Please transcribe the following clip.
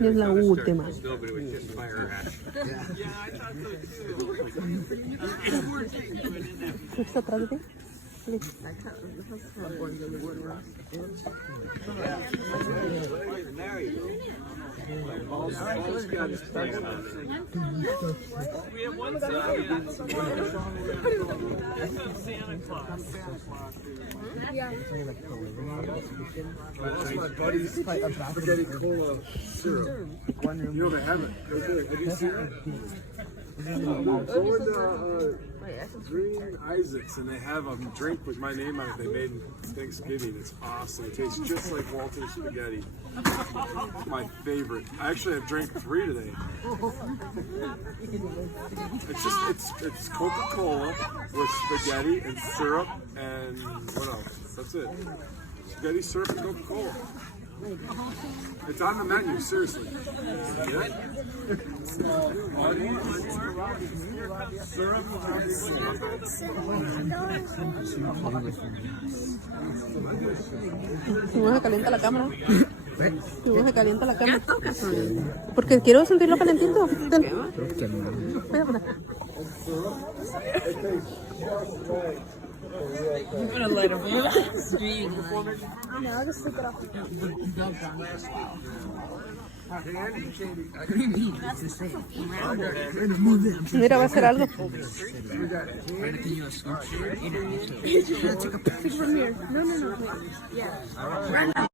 Y es la última. ¿Está atrás de ti? Buddy's spaghetti cola syrup. You know they have it. Have you seen it? Go into Green Isaac's and they have a drink with my name on it they made in Thanksgiving. It's awesome. It tastes just like Walter's spaghetti. It's my favorite. I actually have drank 3 today. It's Coca-Cola with spaghetti and syrup and what else? That's it. Spaghetti, syrup, and Coca-Cola. It's on the menu, seriously. Yeah. Syrup. Si no se calienta la cámara. Si no se calienta la cámara. Porque quiero sentirlo calentito. Voy a poner. I'm gonna let him stream. No, just take it off. Mira, va a hacer algo. No. Yeah.